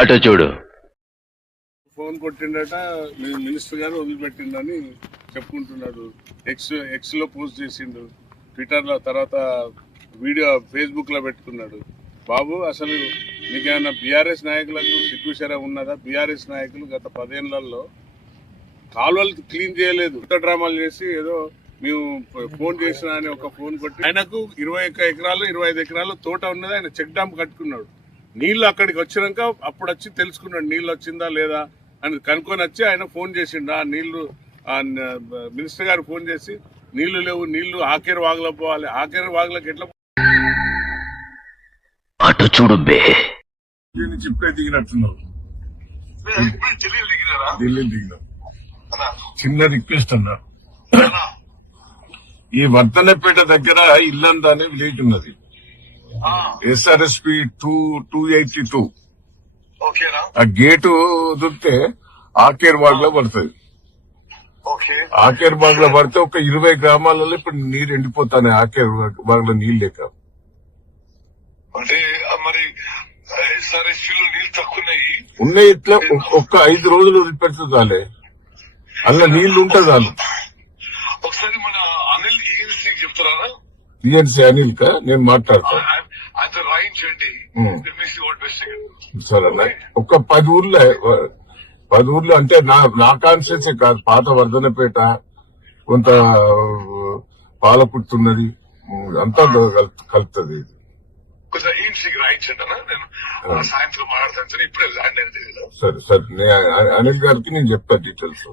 అటు చూడు. Phone కొట్టిండట minister గారు వదిలిపెట్టిండని చెప్పుకుంటున్నాడు. ఎక్స్ ఎక్స్లో పోస్ట్ చేసిండు. ట్విట్టర్లో తర్వాత వీడియో ఫేస్బుక్లో పెట్టుకున్నాడు. బాబు అసలు నీకేమైనా బీఆర్ఎస్ నాయకులకు సిగ్గుశర ఉన్నదా? బీఆర్ఎస్ నాయకులు గత పదేళ్ళలో కాలువలు క్లీన్ చేయలేదు. కొత్త డ్రామాలు చేసి ఏదో మేము ఫోన్ చేసిన అని ఒక ఫోన్ కొట్టి ఆయనకు ఇరవై ఒక్క ఎకరాలు ఇరవై ఐదు ఎకరాలు తోట ఉన్నది. ఆయన చెక్ డామ్ కట్టుకున్నాడు. నీళ్ళు అక్కడికి వచ్చినాక అప్పుడు వచ్చి తెలుసుకున్నాడు నీళ్ళు వచ్చిందా లేదా అని కనుక్కొని వచ్చి ఆయన ఫోన్ చేసిండు. ఆ నీళ్ళు మినిస్టర్ గారు ఫోన్ చేసి నీళ్ళు లేవు నీళ్ళు ఆఖరి వాగులో పోవాలి. ఆఖరి వాగులకు ఎట్లా అటు చూడు నుంచి ఇప్పుడే దిగినట్టున్నారు ఢిల్లీ దిగినాం చిన్న రిక్వెస్ట్ అన్నా. ఈ వర్ధనపేట దగ్గర ఇల్లంద అనే విలేజ్ ఉన్నది. SRSP two two eighty two ఆ గేటు వదిలితే ఆకేర్ బాగ్లో పడుతుంది. ఆకేర్ బాగ్లో పడితే ఒక ఇరవై గ్రామాలలో ఇప్పుడు నీరు ఎండిపోతాయి ఆకేర్ బాగ్లో నీళ్ళు లేక. అంటే మరి ఉన్నాయి ఇట్లా ఒక్క ఐదు రోజులు వదిలిపెడితే చాలే. అందులో నీళ్ళు ఉంటే చాలు. ఒకసారి మన అనిల్ ఈఎన్సీ చెప్తారా? టీఎన్సీ అనిల్ కా నేను మాట్లాడతా. సరే అన్న. ఒక పది ఊర్లో పది ఊర్లు అంటే నా నా కాన్స్టిట్యూన్సీ కాదు. పాత వర్ధనపేట కొంత పాలపుట్టున్నది అంతా కల్- కలుపుతుంది ఇది. మాట్లాడతాను. సరే సరే. సరే అనిల్ గారికి నేను చెప్తా డీటెయిల్స్